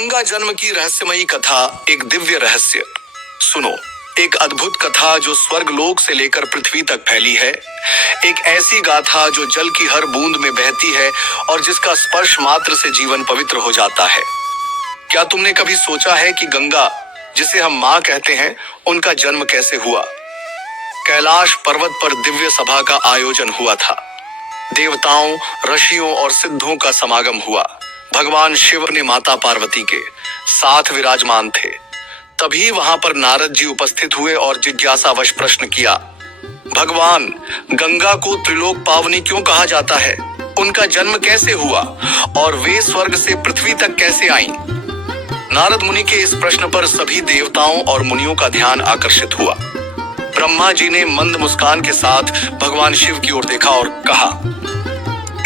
गंगा जन्म की रहस्यमयी कथा एक दिव्य रहस्य। सुनो, एक अद्भुत कथा जो स्वर्ग लोक से लेकर पृथ्वी तक फैली है। एक ऐसी गाथा जो जल की हर बूंद में बहती है और जिसका स्पर्श मात्र से जीवन पवित्र हो जाता है। क्या तुमने कभी सोचा है कि गंगा, जिसे हम माँ कहते हैं, उनका जन्म कैसे हुआ? कैलाश पर्वत पर दिव्य सभा का आयोजन हुआ था। देवताओं, ऋषियों और सिद्धों का समागम हुआ। भगवान शिव ने माता पार्वती के साथ विराजमान थे। तभी वहां पर नारद जी उपस्थित हुए और जिज्ञासावश प्रश्न किया, भगवान, गंगा को त्रिलोक पावनी क्यों कहा जाता है? उनका जन्म कैसे हुआ और वे स्वर्ग से पृथ्वी तक कैसे आईं? नारद मुनि के इस प्रश्न पर सभी देवताओं और मुनियों का ध्यान आकर्षित हुआ। ब्रह्मा जी ने मंद मुस्कान के साथ भगवान शिव की ओर देखा और कहा,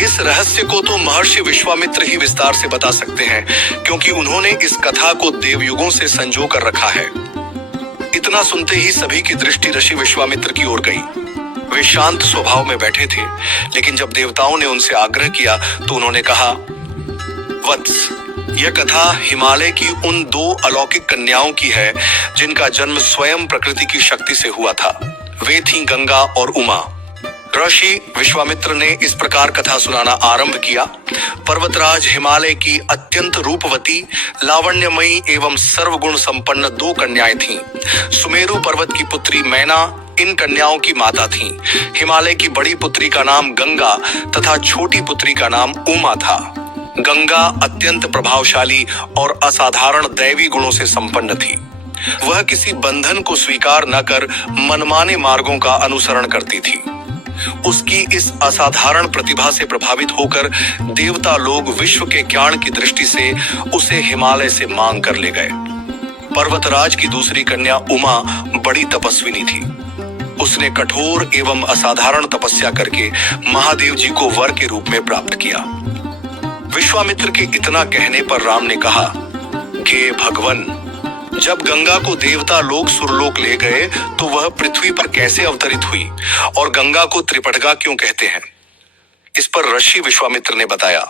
इस रहस्य को तो महर्षि विश्वामित्र ही विस्तार से बता सकते हैं, क्योंकि उन्होंने इस कथा को देवयुगों से संजो कर रखा है। इतना सुनते ही सभी की दृष्टि ऋषि विश्वामित्र की ओर गई। वे शांत स्वभाव में बैठे थे, लेकिन जब देवताओं ने उनसे आग्रह किया तो उन्होंने कहा, वत्स, यह कथा हिमालय की उन दो अलौकिक कन्याओं की है जिनका जन्म स्वयं प्रकृति की शक्ति से हुआ था। वे थीं गंगा और उमा। ऋषि विश्वामित्र ने इस प्रकार कथा सुनाना आरंभ किया। पर्वतराज हिमालय की अत्यंत रूपवती, लावण्यमयी एवं सर्वगुण संपन्न दो कन्याएं थीं। सुमेरु पर्वत की पुत्री मैना इन कन्याओं की माता थीं। हिमालय की बड़ी पुत्री का नाम गंगा तथा छोटी पुत्री का नाम उमा था। गंगा अत्यंत प्रभावशाली और असाधारण दैवी गुणों से संपन्न थी। वह किसी बंधन को स्वीकार न कर मनमाने मार्गों का अनुसरण करती थी। उसकी इस असाधारण प्रतिभा से प्रभावित होकर देवता लोग विश्व के ज्ञान की दृष्टि से उसे हिमालय से मांग कर ले गए। पर्वतराज की दूसरी कन्या उमा बड़ी तपस्विनी थी। उसने कठोर एवं असाधारण तपस्या करके महादेव जी को वर के रूप में प्राप्त किया। विश्वामित्र के इतना कहने पर राम ने कहा कि भगवन, जब गंगा को देवता लोग सुरलोक ले गए तो वह पृथ्वी पर कैसे अवतरित हुई और गंगा को त्रिपटगा क्यों कहते हैं? इस पर ऋषि विश्वामित्र ने बताया,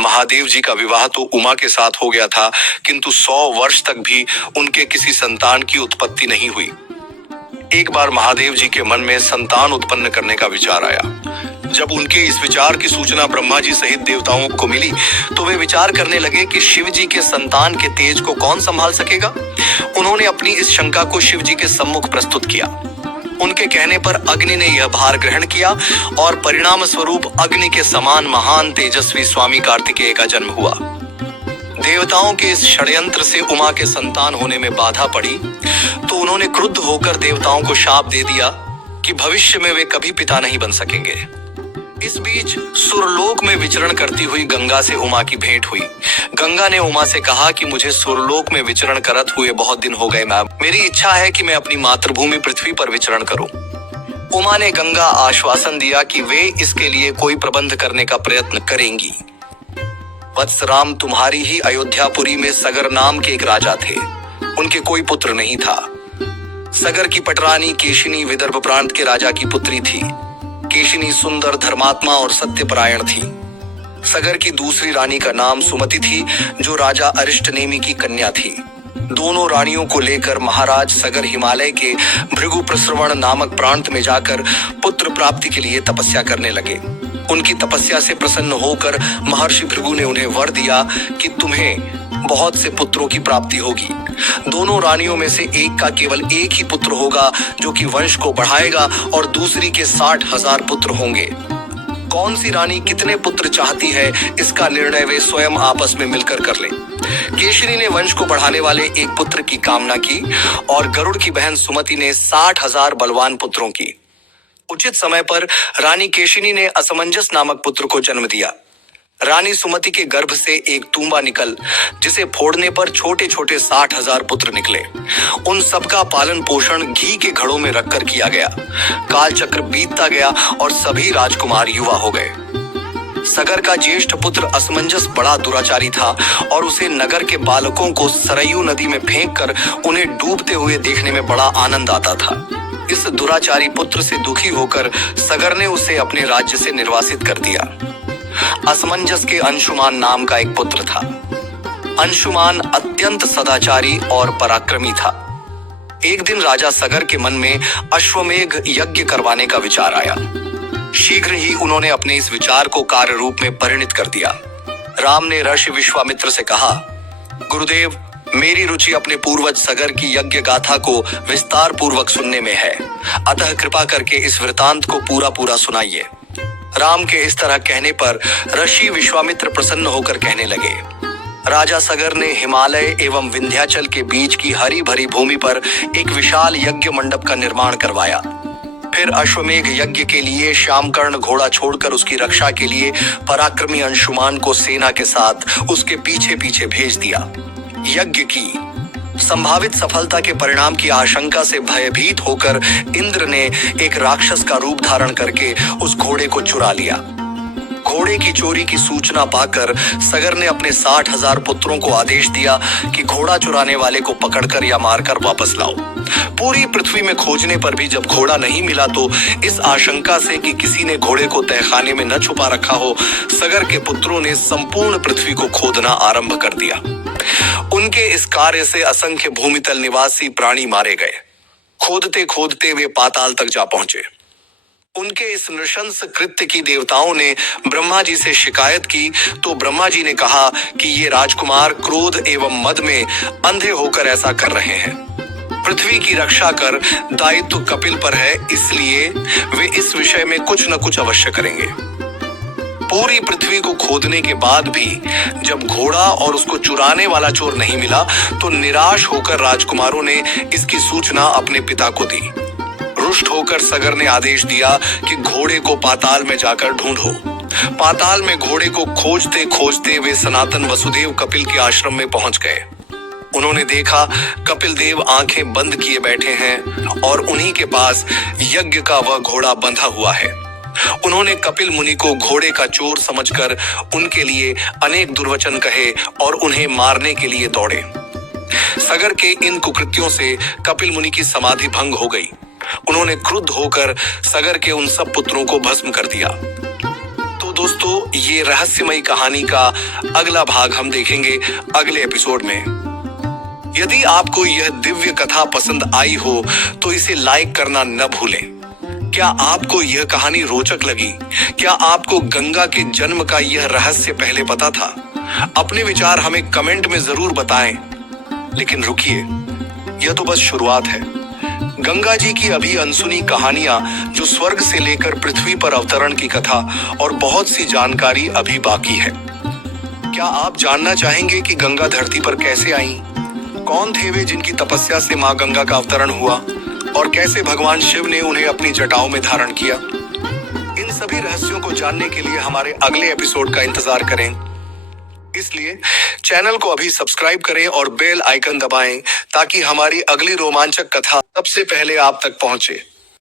महादेव जी का विवाह तो उमा के साथ हो गया था, किंतु 100 वर्ष तक भी उनके किसी संतान की उत्पत्ति नहीं हुई। एक बार महादेव जी के मन में संतान उत्पन्न करने का विचार आया। जब उनके इस विचार की सूचना ब्रह्मा जी सहित देवताओं को मिली तो वे विचार करने लगे कि शिव जी के संतान के तेज को कौन संभाल सकेगा। उन्होंने अपनी इस शंका को शिव जी के सम्मुख प्रस्तुत किया। उनके कहने पर अग्नि ने यह भार ग्रहण किया और परिणाम स्वरूप अग्नि के समान महान तेजस्वी स्वामी कार्तिकेय का जन्म हुआ। देवताओं के इस षड्यंत्र से उमा के संतान होने में बाधा पड़ी तो उन्होंने क्रुद्ध होकर देवताओं को शाप दे दिया कि भविष्य में वे कभी पिता नहीं बन सकेंगे। इस बीच सुरलोक में विचरण करती हुई गंगा से उमा की भेंट हुई। गंगा ने उमा से कहा कि मुझे सुरलोक में विचरण करत हुए बहुत दिन हो गए मैम, मेरी इच्छा है कि मैं अपनी मातृभूमि पृथ्वी पर विचरण करूं। उमा ने गंगा आश्वासन दिया कि वे इसके लिए कोई प्रबंध करने का प्रयत्न करेंगी। वत्स राम, तुम्हारी ही अयोध्यापुरी में सगर नाम के एक राजा थे। उनके कोई पुत्र नहीं था। सगर की पटरानी केशिनी विदर्भ प्रांत के राजा की पुत्री थी। केशिनी सुंदर, धर्मात्मा और सत्यपरायण थी। सगर की दूसरी रानी का नाम सुमति थी, जो राजा अरिष्टनेमि की कन्या थी। दोनों रानियों को लेकर महाराज सगर हिमालय के भृगु प्रसृवण नामक प्रांत में जाकर पुत्र प्राप्ति के लिए तपस्या करने लगे। उनकी तपस्या से प्रसन्न होकर महर्षि भृगु ने उन्हें वर दिया कि तुम्हें बहुत से पुत्रों की प्राप्ति होगी। दोनों रानियों में से एक का केवल एक ही पुत्र होगा जो कि वंश को बढ़ाएगा और दूसरी के 60,000 पुत्र होंगे। कौन सी रानी कितने पुत्र चाहती है, इसका निर्णय वे स्वयं आपस में मिलकर कर लें। केशिनी ने वंश को बढ़ाने वाले एक पुत्र की कामना की और गरुड़ की बहन सुमति ने 60,000 बलवान पुत्रों की। उचित समय पर रानी केशिनी ने असमंजस नामक पुत्र को जन्म दिया। रानी सुमति के गर्भ से एक तूंबा निकल, जिसे फोड़ने पर छोटे छोटे 60,000 पुत्र निकले। उन सबका पालन पोषण घी के घड़ों में रखकर किया गया। काल चक्र बीतता गया और सभी राजकुमार युवा हो गए। सगर का ज्येष्ठ पुत्र असमंजस बड़ा दुराचारी था और उसे नगर के बालकों को सरयू नदी में फेंककर उन्हें डूबते हुए देखने में बड़ा आनंद आता था। इस दुराचारी पुत्र से दुखी होकर सगर ने उसे अपने राज्य से निर्वासित कर दिया। असमंजस के अंशुमान नाम का एक पुत्र था। अंशुमान अत्यंत सदाचारी और पराक्रमी था। एक दिन राजा सगर के मन में अश्वमेघ यज्ञ करवाने का विचार आया। शीघ्र ही उन्होंने अपने इस विचार को कार्य रूप में परिणित कर दिया। राम ने ऋषि विश्वामित्र से कहा, गुरुदेव, मेरी रुचि अपने पूर्वज सगर की यज्ञ गाथा को विस्तार पूर्वक सुनने में है, अतः कृपा करके इस वृतांत को पूरा पूरा सुनाइए। राम के इस तरह कहने पर ऋषि विश्वामित्र प्रसन्न होकर कहने लगे। राजा सगर ने हिमालय एवं विंध्याचल के बीच की हरी भरी भूमि पर एक विशाल यज्ञ मंडप का निर्माण करवाया। फिर अश्वमेघ यज्ञ के लिए श्यामकर्ण घोड़ा छोड़कर उसकी रक्षा के लिए पराक्रमी अंशुमान को सेना के साथ उसके पीछे पीछे भेज दिया। यज्ञ की संभावित सफलता के परिणाम की आशंका से भयभीत होकर इंद्र ने एक राक्षस का रूप धारण करके उस घोड़े को चुरा लिया। घोड़े की चोरी की सूचना पाकर सगर ने अपने 60,000 पुत्रों को आदेश दिया कि घोड़ा चुराने वाले को पकड़कर या मारकर वापस लाओ। पूरी पृथ्वी में खोजने पर भी जब घोड़ा नहीं मिला तो इस आशंका से कि किसी ने घोड़े को तहखाने में न छुपा रखा हो, सगर के पुत्रों ने संपूर्ण पृथ्वी को खोदना आरंभ कर दिया। उनके इस कार्य से असंख्य भूमितल निवासी प्राणी मारे गए। खोदते खोदते वे पाताल तक जा पहुंचे। उनके इस नृशंस कृत्य की देवताओं ने ब्रह्मा जी से शिकायत की तो ब्रह्मा जी ने कहा कि ये राजकुमार क्रोध एवं मद में अंधे होकर ऐसा कर रहे हैं। पृथ्वी की रक्षा कर दायित्व कपिल पर है, इसलिए वे इस विषय में कुछ न कुछ अवश्य करेंगे। पूरी पृथ्वी को खोदने के बाद भी जब घोड़ा और उसको चुराने वाला चोर नहीं मिला तो निराश होकर राजकुमारों ने इसकी सूचना अपने पिता को दी। रुष्ट होकर सगर ने आदेश दिया कि घोड़े को पाताल में जाकर ढूंढो। पाताल में घोड़े को खोजते खोजते वे सनातन वसुदेव कपिल के आश्रम में पहुंच गए। उन्होंने देखा कपिल देव आंखें बंद किए बैठे हैं और उन्हीं के पास यज्ञ का वह घोड़ा बंधा हुआ है। उन्होंने कपिल मुनि को घोड़े का चोर समझकर उनके लिए अनेक दुर्वचन कहे और उन्हें मारने के लिए दौड़े। सगर के इन कुकृत्यों से कपिल मुनि की समाधि भंग हो गई। उन्होंने क्रुद्ध होकर सगर के उन सब पुत्रों को भस्म कर दिया। तो दोस्तों, ये रहस्यमयी कहानी का अगला भाग हम देखेंगे अगले एपिसोड में। यदि आपको यह दिव्य कथा पसंद आई हो तो इसे लाइक करना न भूलें। क्या आपको यह कहानी रोचक लगी? क्या आपको गंगा के जन्म का यह रहस्य पहले पता था? अपने विचार हमें कमेंट में जरूर बताएं। लेकिन रुकिए, यह तो बस शुरुआत है। गंगा जी की अभी अनसुनी कहानियां, जो स्वर्ग से लेकर पृथ्वी पर अवतरण की कथा और बहुत सी जानकारी अभी बाकी है। क्या आप जानना चाहेंगे कि गंगा धरती पर कैसे आई? कौन थे वे जिनकी तपस्या से मां गंगा का अवतरण हुआ और कैसे भगवान शिव ने उन्हें अपनी जटाओं में धारण किया? इन सभी रहस्यों को जानने के लिए हमारे अगले एपिसोड का इंतजार करें। इसलिए चैनल को अभी सब्सक्राइब करें और बेल आइकन दबाएं ताकि हमारी अगली रोमांचक कथा सबसे पहले आप तक पहुंचे।